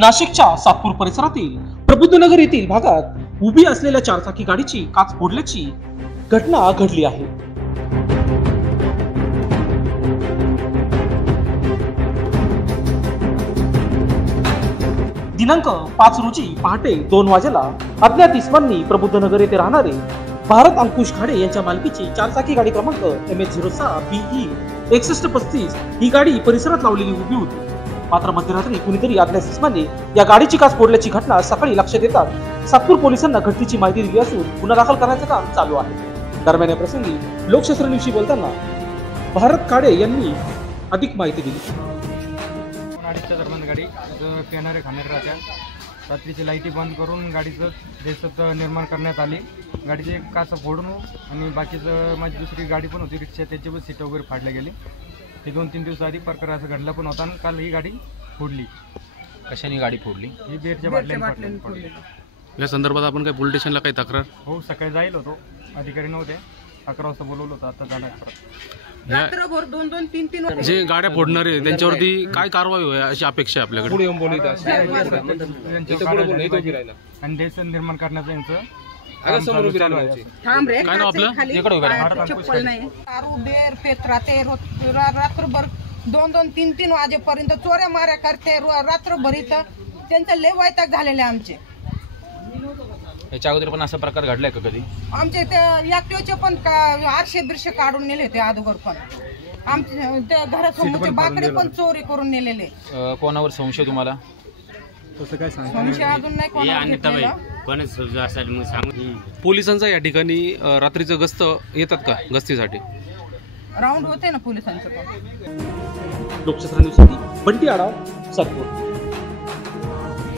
नाशिकच्या सातपूर परिसरातील प्रबुद्धनगर येथील भागात उभी असलेल्या चारचाकी गाडीची काच फोडल्याची घटना घडली आहे। दिनांक 5 रोजी पहाटे 2 वाजेला अज्ञात इसमांनी प्रबुद्धनगर येथे राहणारे भारत अंकुश खाडे यांच्या मालकीची चारचाकी गाडी क्रमांक MH06 BE 6135 ही गाडी परिसरात लावलेली उभी होती। मात्र मध्यरात्री कुणीतरी अज्ञात इसमांनी या गाडीची काच फोडल्याची घटना सकाळी लक्षात येतात सातपूर पोलिसांना घटनेची माहिती दिली असून गुन्हा दाखल करण्याचे काम चालू आहे। दरम्यान या प्रसंगी लोकशास्त्र न्यूजशी बोलताना भारत खाडे यांनी अधिक माहिती दिली। दरम्यान गाडी पिणारे खाणारे राहत्या रात्रीची लाईटी बंद करून गाडीचं दहशत निर्माण करण्यात आली। गाडीचे काच फोडून आणि बाकीचं माझी दुसरी गाडी पण होती रिक्षा, त्याची पण सीट वगैरे फाडल्या गेली। हे 2-3 दिवस आधी प्रकार असं घडला पण होता आणि काल ही गाडी फोडली। कशाने गाडी फोडली? ही बेरच्या बाटल्याने फोडली। या संदर्भात आपण काही पोलीस स्टेशनला काही तक्रार? हो, सकाळी जाईल होतो, अधिकारी नव्हते, 11 वाजता बोलवलं होतं, आता जाणार परत। रात्रभर 2-2-3-3 जे गाड्या फोडणारे त्यांच्यावरती काय कारवाई होईल अशी अपेक्षा आहे आपल्याकडे? आणि दहशत निर्माण करण्याचं यांचं थांब रे, काय नाव आपलं? चप्पल नाही, दारू बेर पेत राहते रात्रभर 2-2-3-3 वाजेपर्यंत चोऱ्या माऱ्या करते रात्रभर। इथं त्यांचं लय वैताग झालेले आमचे। याच्या अगोदर पण असा प्रकार घडलाय का कधी? आमचे ते ऍक्टिव्हचे पण आरशे बिरशे काढून नेले होते अगोदर पण। आमचे त्या घरासमोरचे बाकडे पण चोरी करून नेलेले। कोणावर संशय तुम्हाला? संशय अजून नाही कोणावर। पोलिसांचा या ठिकाणी रात्रीचं गस्त येतात का गस्तीसाठी? राऊंड होते ना पोलिसांचं पण। लोकशास्त्र न्यूजसाठी बंटी आढाव, सातपूर।